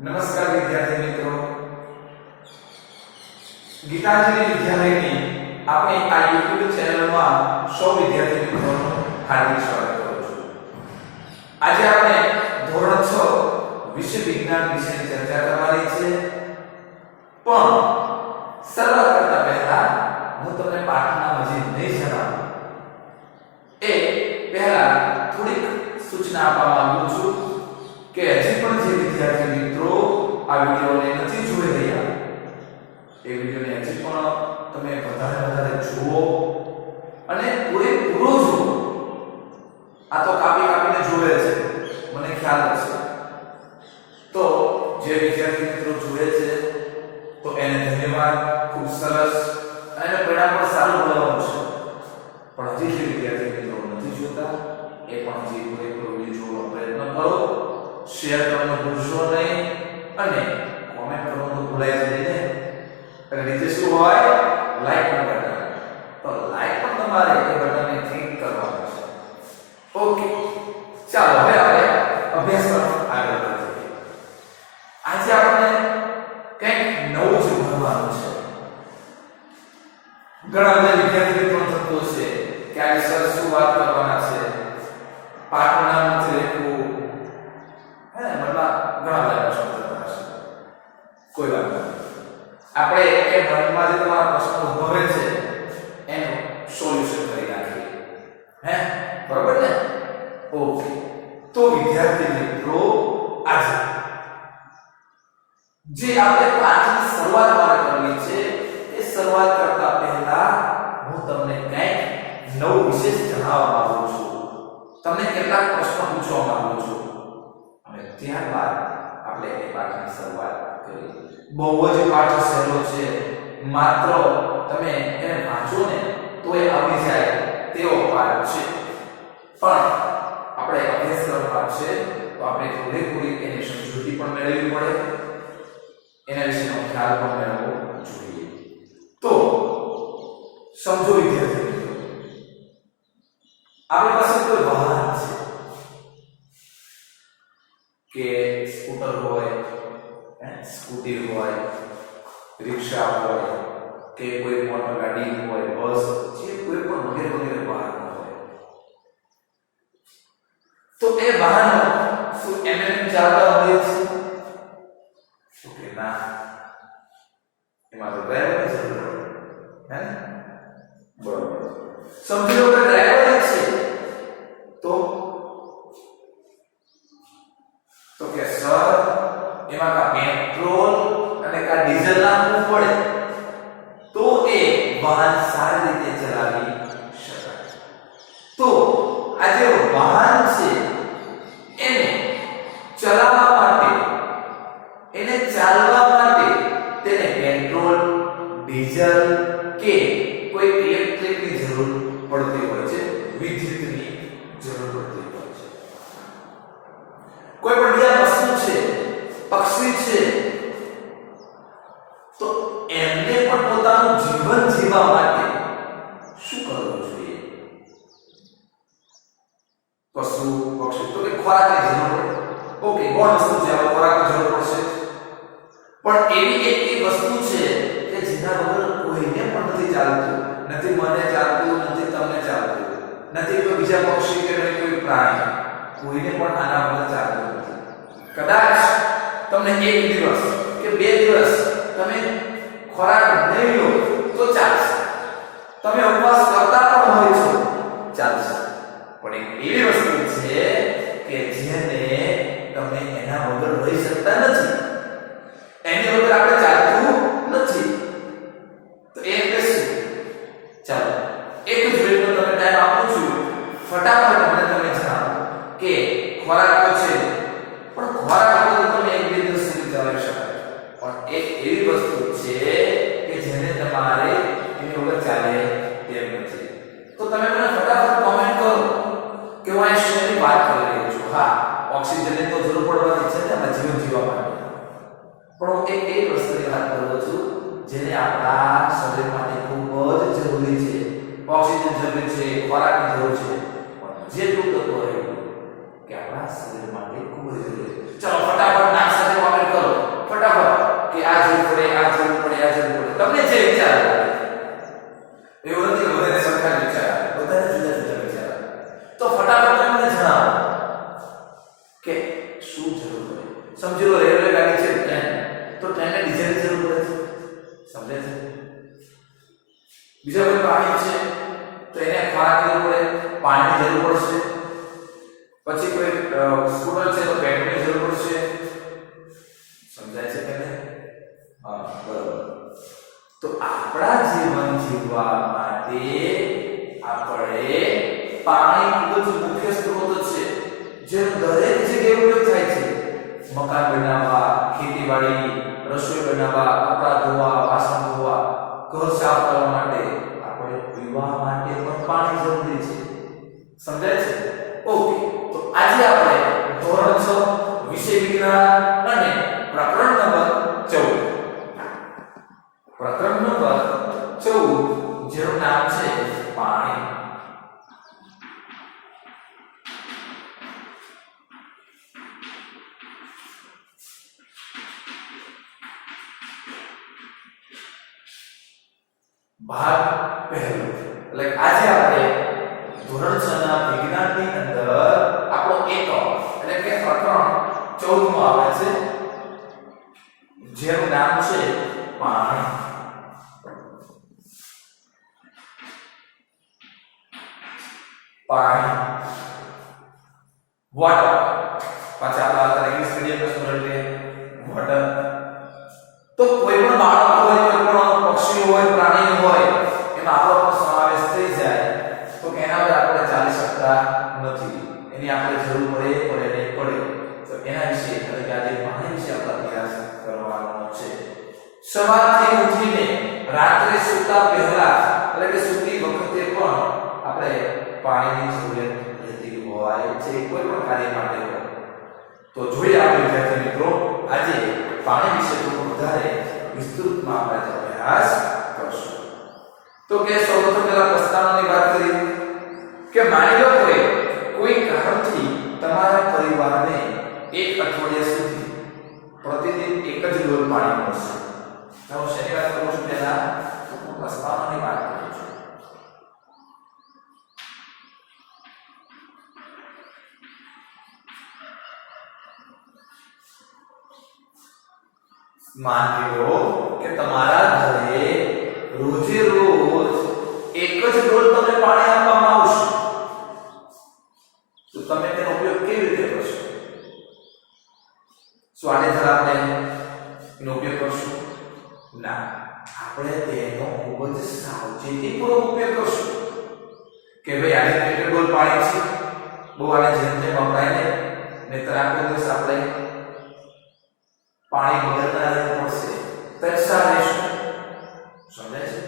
નમસ્કાર વિદ્યાર્થી મિત્રો, ગીતાંજલિ વિદ્યાલયની આપણી આ YouTube ચેનલમાં સૌ વિદ્યાર્થી મિત્રોનું હાર્દિક સ્વાગત કરું છું. આજે આપણે ધોરણ 6 વિશ્વ વિજ્ઞાન વિષયની ચર્ચા કરવાની છે. પણ શરૂઆત કરતા પહેલા હું તમને પાઠના મજીદ નહીં જણાવું એ પહેલા થોડીક સૂચના આપવા માંગુ છું કે હજી પણ જે વિદ્યાર્થી મિત્રો આ વિડિયોને નથી જોઈ રહ્યા એ વિડિયોને હજી પણ તમે વધારે જુઓ અને પૂરેપૂરો જુઓ. આ તો કાપીને જોવે છે, મને ખ્યાલ છે. તો જે વિદ્યાર્થી મિત્રો જુએ છે તો એને ધન્યવાદ, ખૂબ સરસ, અને પરિણામ પણ સારું મળવાનું છે. પણ હજી જે વિદ્યાર્થી મિત્રો નથી જોતા એ પણ હજી પૂરેપૂરો વિડિયો જોવાનો પ્રયત્ન કરો. શેર કરવાનું ભૂલશો નહીં અને કોમેન્ટ કરવાનું ભૂલાય જ નહીં. અને નીચે શું હોય? લાઈક નું બટન. તો લાઈક પણ તમારે એ બટનને ક્લિક કરવાનું છે. ઓકે, ચાલો હવે આપણે અભ્યાસ તરફ આગળ વધીએ. આજે આપણે કંઈક નવું જ ભણવાનું છે. ઘણા બધા વિદ્યાર્થીઓ પણ થતું હશે કે આજે સર શું વાત કરવાના છે, પાઠનું નામ નથી લખ્યું, ઘણા બધા પ્રશ્નો થતા હશે. કોઈ વાત નહીં, આપણે એ મનમાં જે તમારા પ્રશ્નો ઉદ્ભવે છે એનું સોલ્યુશન કરી નાખીએ. બરોબર ને? ઓકે, તો વિદ્યાર્થી મિત્રો આજે જે આપણે પાઠની શરૂઆત કરવી છે એ શરૂઆત કરતા પહેલા હું તમને કંઈક નવું વિશેષ જણાવવા માંગુ છું. તમને કેટલાક પ્રશ્નો પૂછવા માંગુ છું અને ત્યારબાદ આપણે એ પાઠની શરૂઆત કરીએ. બહુ જ પાઠ સહેલો છે, માત્ર તમે એને વાંચો ને તો એ આવી જાય તેવો પાઠ છે. પણ આપણે અભ્યાસ કરવાનો પાઠ છે તો આપણે પૂરેપૂરી એની સમજૂતી પણ મેળવવી પડે, એના વિશેનો ખ્યાલ પણ મેળવવો જોઈએ. તો સમજો વિદ્યાર્થી મિત્રો, આપણી પાસે કોઈ વાહન છે કે સ્કૂટર હોય, સ્કૂટી હોય, રિક્ષા હોય કે કોઈ મોટર ગાડી હોય, બસ, જે કોઈ પણ વગેરે વાહન હોય. તો એ વાહનો શું એમ ચાલતા હોય છે? ઓકે, ના, એમાં તો ડ્રાઈવરની જરૂર પડે. બરોબર, સમજી લો કે ડ્રાઈવર છે તો કે સર એમાં કા પેટ્રોલ અને કા ડીઝલ નાખવું પડે તો એ વાહન સારી રીતે ચલાવી શકાય. તો આ જે વાહન છે એને ચલાવવા માટે, એને ચાલવા માટે તેને પેટ્રોલ, ડીઝલ કે કોઈ ઇલેક્ટ્રિકની જરૂર પડતી હોય છે, વિદ્યુતની જરૂર પડતી હોય છે. કોઈ પણ બીજા વસ્તુ છે, પક્ષી છે, તો એમને પણ પોતાનું જીવન જીવવા માટે શું કરવું જોઈએ? પશુ પક્ષી તો કે ખોરાકની જરૂર પડે. ઓકે, કોણ વસ્તુ છે આ ખોરાકની જરૂર પડશે, પણ એવી એક વસ્તુ છે કે જેના વગર કોઈને પણ નથી ચાલતું, નથી મને ચાલતું, નથી તમને ચાલતું, નથી કોઈ બીજા પક્ષી કે કોઈ પ્રાણી, કોઈને પણ આના વગર ચાલતું નથી. કદાચ તમને એક દિવસ કે 2 દિવસ તમે ખોરાક નહીં લો તો ચાલશે, તમે ઉપવાસ કરતા પણ હોય છો ચાલશે, પણ એક એવી વસ્તુ છે કે જેને તમે એના વગર રહી શકતા નથી, એની વગર આપણે ચાલતું નથી. તો એ એટલે શું? ચાલો એક જ મિનિટનો તમે ટાઈમ આપું છું, ફટાફટ મને તમે જણાવો કે ખોરાક તો છે પણ ખોરાક વગર તમે 1-2 દિવસ સુધી ચાલી શકાય, પણ એક એવી વસ્તુ છે કે જેને તમારે એની વગર ચાલે તેમ નથી. તો તમે મને ફટાફટ કોમેન્ટ કરો કે હું આ શેની વાત કરી રહ્યો છું. હા, ઓક્સિજનની તો જરૂર પડવાની છે ને આપણા જીવન જીવવા માટે, પણ હું એક વસ્તુની વાત કરું છું જેને આપણા શરીર માટે ખૂબ જ જરૂરી છે. ઓક્સિજન જરૂરી છે, ખોરાકની જરૂર છે, પણ જે તત્વો રહ્યું કે આપણા શરીર માટે ખૂબ જ જરૂરી છે. ચલો ફટાફટ નામ સાથે કોમેન્ટ કરો પાણીની જરૂર પડશે, પછી કોઈ સ્કૂટર છે તો પેટ્રોલની જરૂર પડશે. સમજાય છે કે નહીં? હા, બરાબર. તો આપણા જીવન જીવવા માટે આપણે પાણી ખૂબ જ મુખ્ય સ્ત્રોત છે, જેનો દરેક જગ્યાએ ઉપયોગ થાય છે. મકાન બનાવવા, ખેતીવાડી, રસોઈ બનાવવા, કપડાં ધોવા, વાસણ ધોવા, ઘર સાફ કરવા માટે, આપણે પીવા માટે પણ પાણી જરૂરી છે. સમજાય છે? ઓકે. તો આજે આપણે ધોરણ 6 વિષય વિજ્ઞાન અને પ્રકરણ નંબર 14 જેનું નામ છે પાણી. ભાગ પહેલો. એટલે આજે આપણે ધોરણ 6 ના વિજ્ઞાનની અંદર આપણો એકમ એટલે કે પ્રકરણ 14 માં આવે છે, જેનું નામ છે પાણી. પાણી, વોટર. પાછા આપણા ઇંગ્લિશ મીડિયમ સ્ટુડન્ટ વોટર. તો કોઈ પણ બાળક હોય, કોઈ પણ પક્ષી હોય, પ્રાણી હોય, એમાં આપણો પણ સમાવેશ થઈ જાય તો એના વગર આપણે ચાલી શકતા નથી. એની આપણે જરૂર પડે નહીં પડે. તો એના વિશે એટલે કે આજે પાણી વિશે આપણે અભ્યાસ કરવાનો છે. સવારથી ઉઠીને રાત્રે સૂતા પહેલા એટલે કે સૂતી વખતે પણ આપણે પાણીની જરૂરિયાત રહેતી હોય છે, કોઈ પણ કાર્ય માટે હોય. તો જોઈએ આપણે વિદ્યાર્થી મિત્રો આજે પાણી વિશે થોડું વધારે વિસ્તૃતમાં આપણે અભ્યાસ કરશું. તો કે સૌપ્રથમ પહેલા પ્રસ્તાવનાની વાત કરી કે માની લો કોઈ કારણથી તમારા પરિવારને એક અઠવાડિયા સુધી પ્રતિદિન એક જ ડોલ પાણી મળશે. હું શેની વાત કરું છું? પહેલા પ્રસ્તાવનાની વાત કરું છું. માની લો કે તમારા ઘરે રોજે રોજ એક જ ડોલ તમને પાણી આપવામાં આવશે, તો તમે તેનો ઉપયોગ કેવી રીતે કરશો? શું આડેધડ આપણે એનો ઉપયોગ કરશું? ના, આપણે તેનો ખૂબ જ સાવચેતીપૂર્વક ઉપયોગ કરશું કે ભાઈ આજે કેટલી ડોલ પાણી છે, બહુ આને જેમ તેમ વપરાય નહીં, નહીંતર આખો દિવસ આપણે પાણી બગાડતા રહેવું પડશે. તરસા રહેશું. સમજાય છે?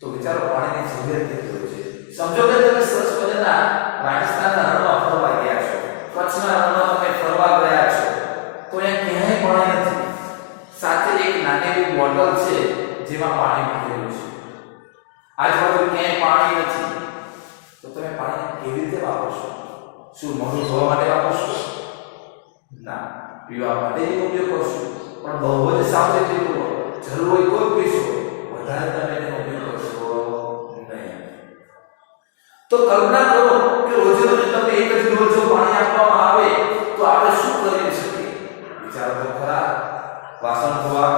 તો વિચારો પાણીની જરૂરિયાત કેટલી હોય છે. સમજો કે તમે સરસ મજાના રાજસ્થાનના રણમાં ફરવા ગયા છો, કચ્છના રણમાં તમે ફરવા ગયા છો, તો અહીંયા ક્યાંય પાણી નથી. સાથે એક નાની એવી બોટલ છે જેમાં પાણી ભરેલું છે. આજુબાજુ ક્યાંય પાણી નથી, તો તમે પાણી કેવી રીતે વાપરશો? શું મોઢું ધોવા માટે વાપરશો? ના, પીવા માટે જ ઉપયોગ કરશો, પણ બહુ જ સાવચેતીપૂર્વક. જરૂર હોય તો જ પીશો, વધારે તમે તેનો ઉપયોગ કરશો નહીં. તો કલ્પના કરો કે રોજે રોજ તમને એક જ ડોલ જો પાણી આપવામાં આવે તો આપણે શું કરી શકીએ? વિચારો તો ખરા. વાસણ ધોવા,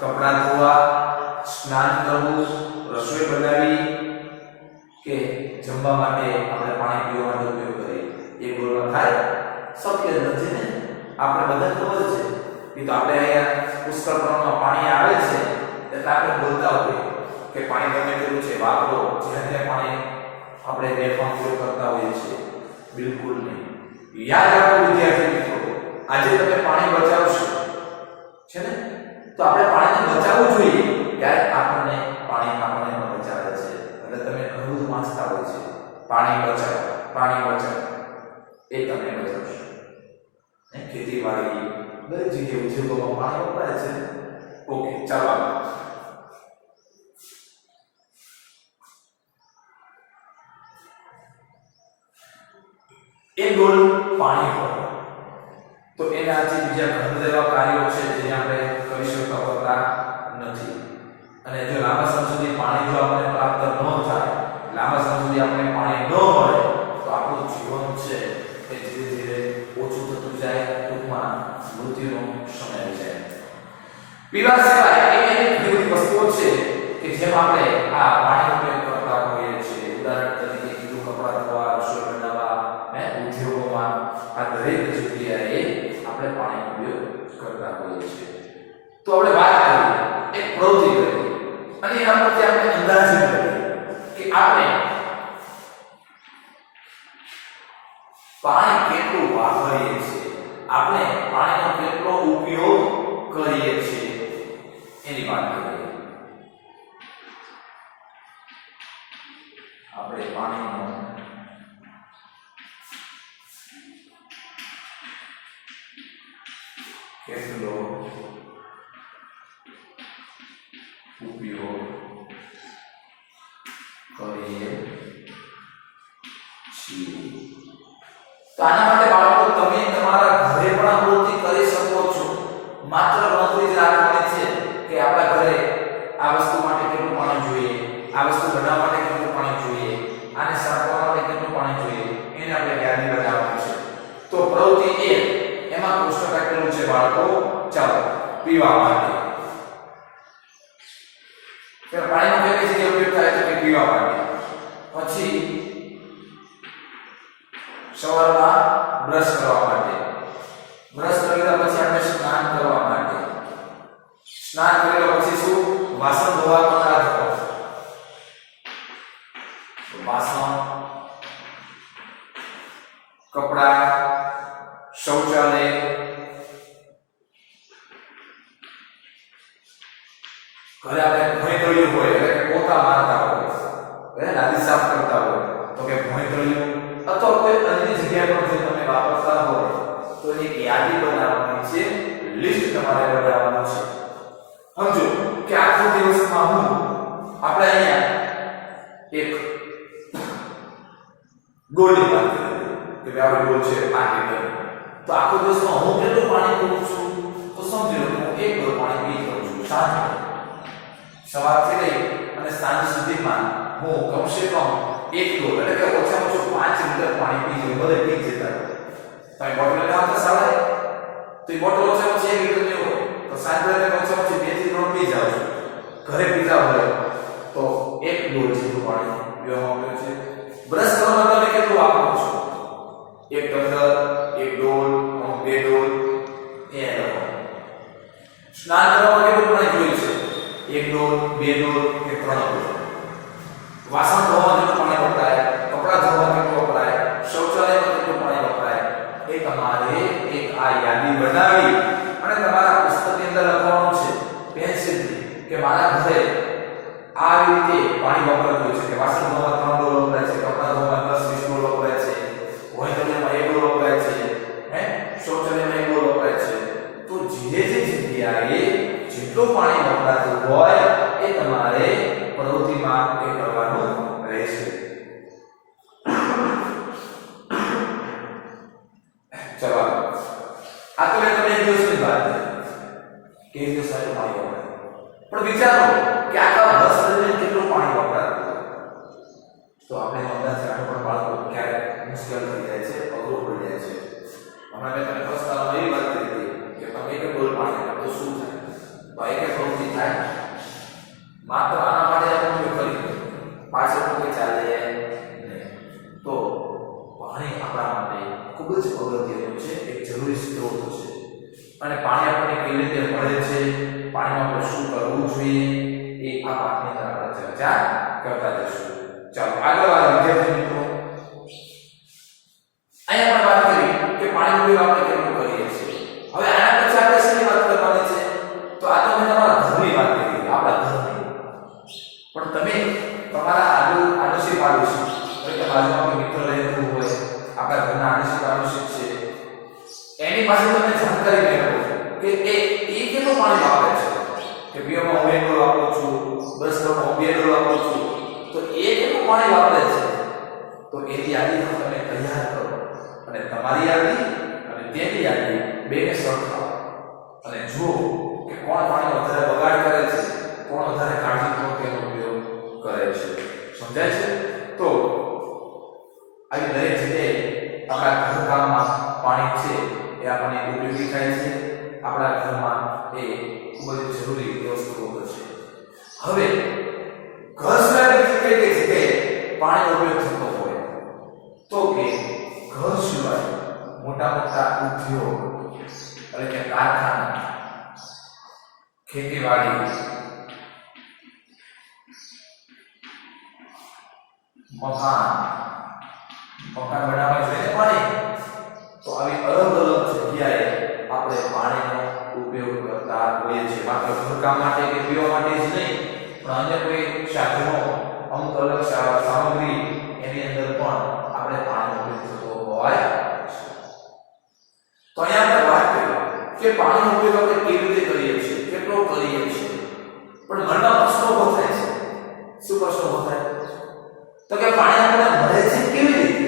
કપડાં ધોવા, સ્નાન કરવું, રસોઈ બનાવી કે જમવા માટે આપણે પાણી પીવા માટે ઉપયોગ કરીએ, એ ડોલમાં થાય? શક્ય નથી ને. આપણે બધા ખબર છે કે તો આપણે અહીંયા પુષ્કળ પ્રમાણમાં પાણી આવે છે એટલે આપણે બોલતા હોઈએ કે પાણી ગમે તેવું છે વાપરો, જ્યાં ત્યાં પાણી આપણે બેફામ ઉપયોગ કરતા હોઈએ છીએ. બિલકુલ નહીં. યાદ રાખો વિદ્યાર્થી મિત્રો, આજે તમે પાણી બચાવશો છે ને, તો આપણે પાણીને બચાવવું જોઈએ. ત્યારે આપણને પાણી બચાવે છે. એટલે તમે ઘણું જ વાંચતા હોય છે પાણી બચાવો, પાણી બચાવો, એ તમે બચાવશો. ખેતીવાડી દરેક જગ્યાએ ઉદ્યોગોમાં પાણી વપરાય છે. ઓકે, ચાલો એક ડોલ પાણી હોય તો એના જે બીજા ઘણા બધા એવા કાર્યો છે જે આપણે કરી શકતા હોતા નથી. અને જો લાંબા સમય સુધી પાણી જો આપણને પ્રાપ્ત ન થાય, લાંબા સમય સુધી આપણને પાણી ન મળે, તો આપણું જીવન છે એ ધીરે ધીરે ઓછું થતું જાય. ટૂંકમાં મૃત્યુનો સમય આવી જાય. પીવા સિવાય એવી બધી વસ્તુઓ છે કે જેમાં આપણે આ પાણી ઉપયોગ કરતા હોઈએ છીએ. ઉદાહરણ તરીકે કીધું કપડાં ધોવા, દરેક જગ્યાએ આપણે પાણીનો ઉપયોગ કરતા હોઈએ છીએ. તો આપણે વાત કરીએ એક પ્રવૃત્તિ કરીએ અને એના પરથી આપણે અંદાજિત કરીએ કે આપણે પાણી કેટલું વાપરીએ છીએ, આપણે પાણીનો કેટલો ઉપયોગ કરીએ છીએ એની વાત કરીએ. આપણે પાણીનો કેટલો ઉપયોગ કરીએ છીએ. તો આના માટે બાળકો તમે તમારા ઘરે પણ આ પ્રવૃત્તિ કરી શકો છો. માત્ર ગણતરી જ રાખવાની છે કે આપણા ઘરે આ વસ્તુ માટે કેટલું પાણી જોઈએ, આ વસ્તુ બનાવવા માટે કેટલું પાણી જોઈએ, આને સાફ કરવા માટે કેટલું પાણી જોઈએ, એને આપણે યાદી બનાવવાની છે. તો પ્રવૃત્તિ 1 એમાં કોષ્ટક આપેલું છે બાળકો. ચાલો પીવા માટે. કે પાણીનો કઈ જગ્યાએ ઉપયોગ થાય તો કે પીવા માટે. પછી સવારમાં બ્રશ કરવા માટે. બ્રશ કરી લીધા પછી આપણે સ્નાન કરવા માટે. સ્નાન કર્યા પછી શું? વાસણ ધોવા, કપડા ધોવા. વાસણ, કપડા, શૌચાલય, ઘરે આપણે ભોંય તળ્યું હોય એટલે કે પોતા મારતા હોય, લાદી સાફ કરતા હોય તો કે ભોંય તળ્યું, અથવા કોઈ અન્ય જગ્યાએ પણ જે તમે વાપરતા હોય તો એક યાદી બનાવવાની છે, લિસ્ટ તમારે બનાવવાનું છે. સમજો કે આખો દિવસમાં હું આપણે અહીંયા એક ડોલની વાત કરીએ કે ભાઈ આ ડોલ છે 5 લીટર. તો આખો દિવસમાં હું કેટલું પાણી પીઉં છું? તો સમજી લો હું 1 ડોલ પાણી પી લઉં છું સાંજે. સવારથી લઈ અને સાંજ સુધીમાં હું કમસે કમ 1 ડોલ એટલે કે ઓછામાં ઓછું 5 લીટર પાણી પી લઉં. બધે પી જતા તમે બોટલ લેવા આવતા સવારે તો એ બોટલ ઓછામાં ઓછી 1 લીટર ની હોય તો સાંજે ઓછામાં ઓછી 2 થી 3 પી જાવ છો. ઘરે પીતા હોય તો 1 ડોલ જેટલું પાણી પીવામાં આવે છે. બ્રશ કરવામાં તમે કેટલું વાપરો છો? 1 ટંકર, 1 ડોલ, 2 ડોલ એ લખો. સ્નાન કરવામાં કેટલું પાણી જોઈએ છે? 1 ડોલ, 2 ડોલ કે 3 ડોલ. વાસણ ધોવામાં કેટલું પાણી વપરાય, કપડા ધોવામાં કેટલું વપરાય, શૌચાલયમાં કેટલું પાણી વપરાય, એ તમારે એક આ યાદી બનાવી અને તમારા પુસ્તકની અંદર લખવાનું છે પેન્સિલથી કે મારા ઘરે આવી રીતે પાણી વપરાતું છે કે વાસણ ધોવામાં 3 ડોલ વપરાય છે, કપડા ધોવામાં 10-20 ડોલ વપરાય છે, ભોંય તળવામાં 1 ડોલ વપરાય છે, શૌચાલયમાં 1 ડોલ વપરાય છે. તો જે જગ્યાએ જેટલું પાણી વપરાતું હોય એ તમારે પ્રવૃત્તિમાં એ કરવાનું રહેશે. ચલો આ તો મેં તમને એક દિવસની વાત કરી કે એક દિવસ આટલું પાણી વપરાય. પણ વિચારો કે આખા વર્ષ દરમિયાન કેટલું પાણી વપરાતું હોય તો આપણે અંદાજ કાઢવો પણ બાળકો ક્યારેક મુશ્કેલ થઈ જાય છે, અઘરું પડી જાય છે. હમણાં મેં તમને પ્રસ્તાવમાં એવી વાત કરી હતી કે તમે 1 ડોલ પાણી નાખો તો શું થાય? તો એક પ્રવૃત્તિ થાય. માત્ર આના માટે આપણે ઉપયોગ કરી પાછળ કોઈ ચાલે નહીં. તો પાણી આપણા માટે ખૂબ જ અગત્યનું છે, એક જરૂરી સ્ત્રોત છે. અને પાણી આપણને કેવી રીતે મળે છે, પાણીમાં આપણે શું કરવું જોઈએ એ આ પાઠની અંદર આપણે ચર્ચા કરતા જઈશું. ચાલો આગળ આ વિદ્યાર્થી મિત્રો અહીંયા આપણે વાત કરી કે પાણીનો ઉપયોગ આપણે કેમ કરીએ છીએ. હવે આના પછી આપણે શેની વાત કરવાની છે? તો આ તો મેં તમારા ઘરની વાત કરી, આપણા ઘરની. પણ તમે તમારા આડોશી પાડોશી એટલે કે બાજુમાં કોઈ મિત્ર રહેતું હોય, આપણા ઘરના આડોશી પાડોશી છે, એની પાસે તમે જાણકારી મેળવો કે એ કેટલું પાણી વાપરે છે. કે પીવામાં હું 1 ડોલ વાપરું છું, બ્રશ કરવામાં 2 ડોલ વાપરું છું, તો એ કેટલું પાણી વાપરે છે. તો એની યાદી તમે તૈયાર કરો અને તમારી યાદી અને તેની યાદી બેને સરખાવો અને જુઓ કે કોણ પાણી વધારે બગાડ કરે છે, કોણ વધારે કાળજીપૂર્વક તેનો ઉપયોગ કરે છે. સમજાય છે? તો આવી દરેક જગ્યાએ આપણા ઘરકામમાં પાણી છે એ આપણને ઉપયોગી થાય છે. આપણા ઘરમાં એ ખૂબ જ જરૂરી વસ્તુ છે. હવે ઘર સિવાય કઈ જગ્યાએ પાણીનો ઉપયોગ થતો હોય તો કે ઘર સિવાય મોટા મોટા ઉદ્યોગ એટલે કે કારખાના, ખેતીવાડી, મકાન બનાવવા જોઈએ પાણી, તો આવી અલગ અલગ જગ્યાએ આપણે પાણીનો ઉપયોગ કરતા હોઈએ છીએ. માત્ર ઘરકામ માટે કે પીવા માટે જ નહીં, પણ અન્ય કોઈ સાધનો, અમુક અલગ સામગ્રી એની અંદર પણ આપણે પાણીનો ઉપયોગ થતો હોય છે. તો અહીંયા આપણે વાત કરીએ કે પાણીનો ઉપયોગ આપણે કેવી રીતે કરીએ છીએ, કેટલો કરીએ છીએ. પણ ઘણા પ્રશ્નો ઉભો થાય છે. શું પ્રશ્નો ઉભો થાય? તો કે પાણી આપણને મળે છે કેવી રીતે?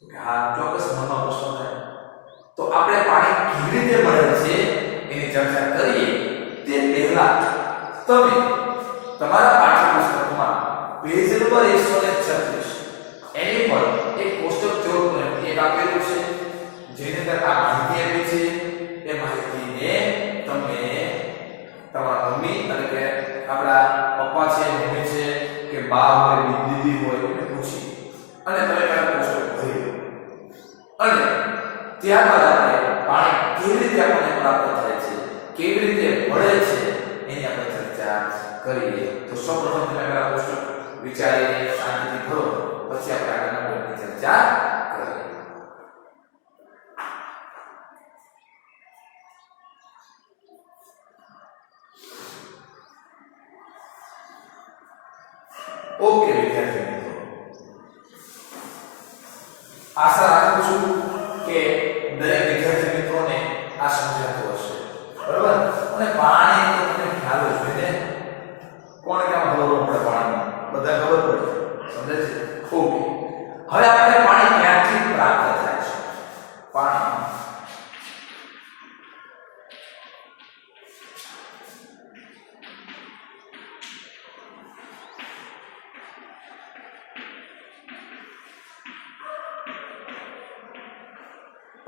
તો કે હા, ચોક્કસ મનમાં પ્રશ્ન થાય. તો આપણે પાણી કેવી રીતે મળે છે એની ચર્ચા કરીએ તે પહેલા તમે તમારા પાઠ્યપુસ્તકમાં પેજ નંબર 136 એની પર એક કોષ્ટક 14 એક આપેલું છે, જેની અંદર આ માહિતી આપી છે. એ માહિતીને તમે તમારા મમ્મી એટલે કે આપણા પપ્પા છે, મમ્મી છે કે બા હોય, દીદી હોય એને પૂછી અને તમે પહેલા કોષ્ટક ભરી લો. અને ત્યારબાદ આપણે પાણી કેવી રીતે આપણને પ્રાપ્ત થાય છે, કેવી રીતે મળે છે એની આપણે ચર્ચા કરીએ. તો સૌપ્રથમ તમે પહેલા કોષ્ટક વિચારીને શાંતિથી ભરો, પછી આપણે આગળના પોઈન્ટની ચર્ચા કરીએ. ઓકે વિદ્યાર્થી મિત્રો, આશા રાખું છું કે દરેક વિદ્યાર્થી મિત્રોને આ સમજાતું હશે, બરાબર? અને પાણી તો તમને ખ્યાલ જ હોય ને, કોણ કેમ ખબર પડે પાણી, બધા ખબર પડે, સમજે છે? ઓકે, હવે આપણે પાણી ક્યાંથી પ્રાપ્ત થાય છે? પાણી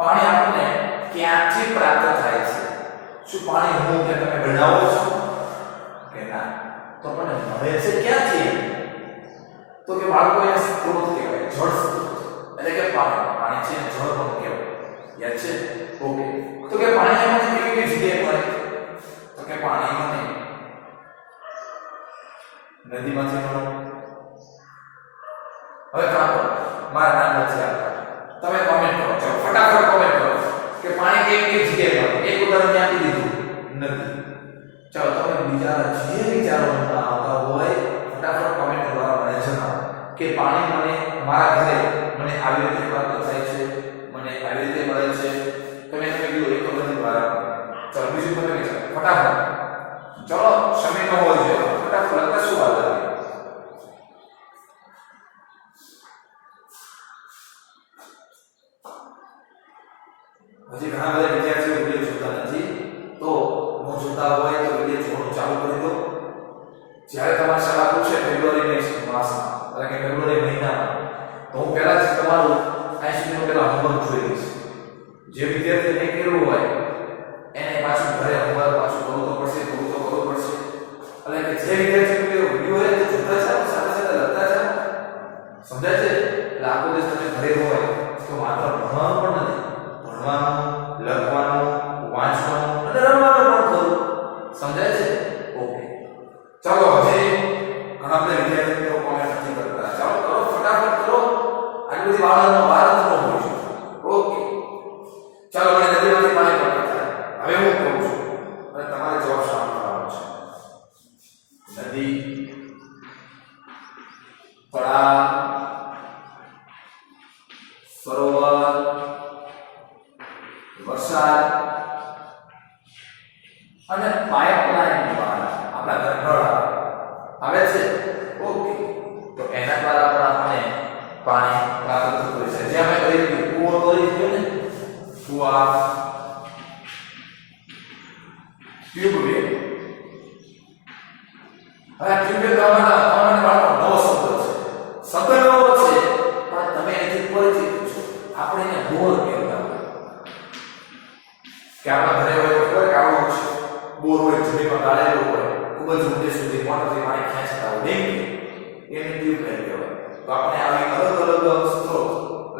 પાણી આપણને ક્યાંથી પ્રાપ્ત થાય છે? શું પાણી હું કે તમે બનાવો છો કે ના? તો મને મળે છે ક્યાંથી? તો કે બાળકો એને સ્ત્રોત કહેવાય, જળ સ્ત્રોત એટલે કે પાણી છે જળ પણ કહેવાય. યાદ છે? ઓકે, તો કે પાણી આપણને કેવી જગ્યાએ મળે? તો કે પાણી મને નદીમાંથી મળે. હવે કામ કરો, મારા નામ નથી આપતા, તમે કોમેન્ટ કરો, ચાલો ફટાફટ કોમેન્ટ કરો કે પાણી કેવી જગ્યાએ મળે. એક ઉદાહરણ મેં આપી દીધું, નદી. ચાલો તમે બીજા જે વિચારો આવતા હોય ફટાફટ કોમેન્ટ દ્વારા મને જણાવો કે પાણી મને મારા ઘરે મને આવી રીતે પ્રાપ્ત થાય છે, મને આવી રીતે મળે છે. તમે કીધું એક તો બધી દ્વારા. ચાલો બીજું તમે વિચારો ફટાફટ. ચાલો સમય ન હોય છે, ફટાફટ લગતા શું વાત હતી? હજી ઘણા બધા વિદ્યાર્થીઓ વિડિયો જોતા નથી, તો ન જોતા હોય તો વિડિયો જોવાનું ચાલુ કરી દો. જ્યારે તમારી શાળા પૂછે ફેબ્રુઆરી માસમાં એટલે કે ફેબ્રુઆરી મહિનામાં, તો હું પહેલા જ તમારું આ સુધીનું પહેલા હોમવર્ક જોઈ લઈશ. જે વિદ્યાર્થી નહીં કર્યું હોય એને પાછું ઘરે હોમવર્ક પાછું કરવું તો પડશે, એટલે કે જે વિદ્યાર્થી વિડિયો હોય તો જોતા જાઓ, સાથે સાથે લખતા જાઓ. સમજાય છે? એટલે આખો દિવસ તમે ઘરે હોય તો માત્ર ભણવાનું પણ નથી, ભણવાનું, લખવાનું, વાંચવાનું અને રમવાનું પણ ખરું. સમજાય છે? ઓકે, ચાલો હજી ઘણા બધા વિદ્યાર્થીઓ કોમેન્ટ નથી કરતા. ચાલો કરો, ફટાફટ કરો. આટલી બધી વાત ન હોય છે. ઓકે, ચાલો મને નદીમાંથી પાણી પ્રાપ્ત થાય. હવે હું કહું છું અને તમારે જવાબ સાંભળવાનો છે. નદી, તળાવ, સરોવર, વરસાદ અને પાઇપલાઇન દ્વારા આપણા ઘર નળ આવે છે. ઓકે, તો એના દ્વારા પણ આપણે પાણી પ્રાપ્ત થતું હોય છે. જે અમે કહી દીધું કૂવો કરી દીધું ને, કૂવા, ટ્યુબવેલ. હવે ટ્યુબવેલ તમારા બાળકો નવો શબ્દ છે, શબ્દ નવો છે પણ તમે એથી પરિચિત છો. આપણે એને બોર કહેતા કે આપણા ઘરે હોય તો ખબર કાળું છે બોર હોય, જમીનમાં ગાળેલો હોય, ખૂબ જ ઊંડે સુધી મોટરથી પાણી ખેંચતા હોય, એને ટ્યુબવેલ કહેવાય. તો આપણે આવી અલગ અલગ સ્ત્રોત,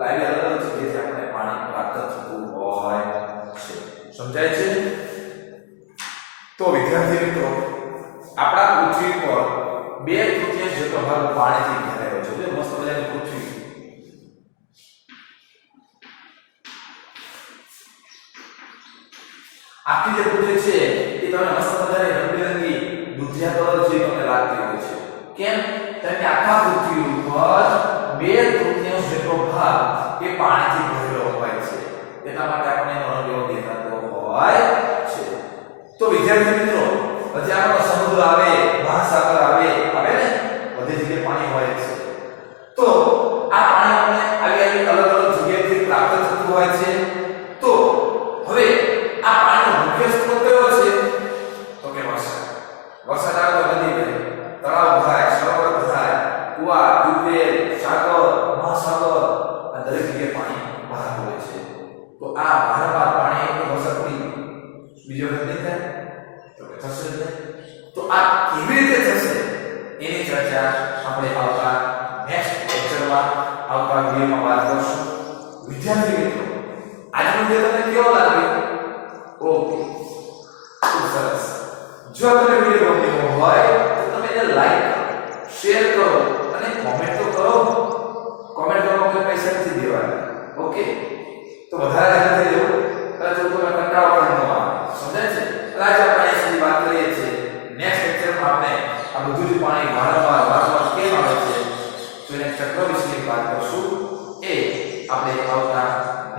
આવી અલગ અલગ જગ્યાએથી આપણે પાણી આખી જે પૃથ્વી છે એ તમને મસ્ત મજાની રંગબેરંગી દુધિયા કલર જેવી તમને લાગતી હોય છે. કેમ? કારણ કે આખા પૃથ્વી ઉપર 2/3 જેટલો ભાગ એ પાણીથી ભરેલો હોય છે. એટલા માટે આપણને એનો રંગ એવો દેખાતો હોય છે. તો વિદ્યાર્થી મિત્રો, પછી આપણો સમુદ્ર આવે, મહાસાગર આવે ને બધી જગ્યાએ પાણી હોય છે. તો આ પાણી આપણે આવી અલગ અલગ જગ્યાએથી પ્રાપ્ત થતું હોય છે. તો હવે આ પાણીનો મુખ્ય સ્ત્રોત કયો છે? તો કે વરસાદ. વરસાદ આવે તો નદી ભરે, તળાવ ભરાય, સરોવર ભરાય, કુવા, ટ્યુબવેલ, સાગર, મહાસાગર, આ દરેક જગ્યાએ પાણી ભરાતું હોય છે. તો આ વારંવાર પાણી એક વરસાદ પડી બીજો વખત નહીં થાય તો કે થશે જ નહીં. તો આ કેવી રીતે થશે એની ચર્ચા આપણે આવતા નેક્સ્ટ લેક્ચરમાં આવતા વિડિયોમાં વાત કરશું. વિદ્યાર્થી મિત્રો, આજનો વિડિયો તમને કેવો લાગ્યો? ઓકે, ખૂબ સરસ. જો તમને વિડિયો ગમ્યો હોય તો તમે એને લાઈક કરો, શેર કરો અને કોમેન્ટ તો કરો. કોમેન્ટ કરવામાં કોઈ પૈસા નથી દેવાના. ઓકે, તો વધારે ધ્યાન થઈ જવું એટલે તો તમે કંટાળો પણ ન આવે. સમજાય છે? આજે આપણે અહીં સુધી વાત કરીએ છીએ. નેક્સ્ટ લેક્ચરમાં આપણે આ બધું જ પાણી વારંવાર કેમ આવે છે તો એને ચક્ર વિશેની વાત કરશું. એ આપણે આવતા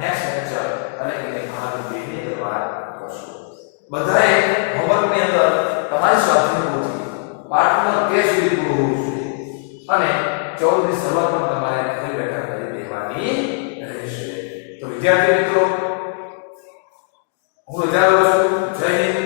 નેક્સ્ટ લેક્ચર અને એને ભાગ 2 ની અંદર વાત કરશું. બધાએ હોમવર્કની અંદર તમારી સ્વાધ્યાય પોથી પાઠ નંબર 2 સુધી પૂરું હોવું જોઈએ અને 14 ની શરૂઆતમાં તમારે ઘરે બેઠા કરી દેવાની રહેશે. તો વિદ્યાર્થી મિત્રો, હું રજા લઉં છું. જય હિન્દ.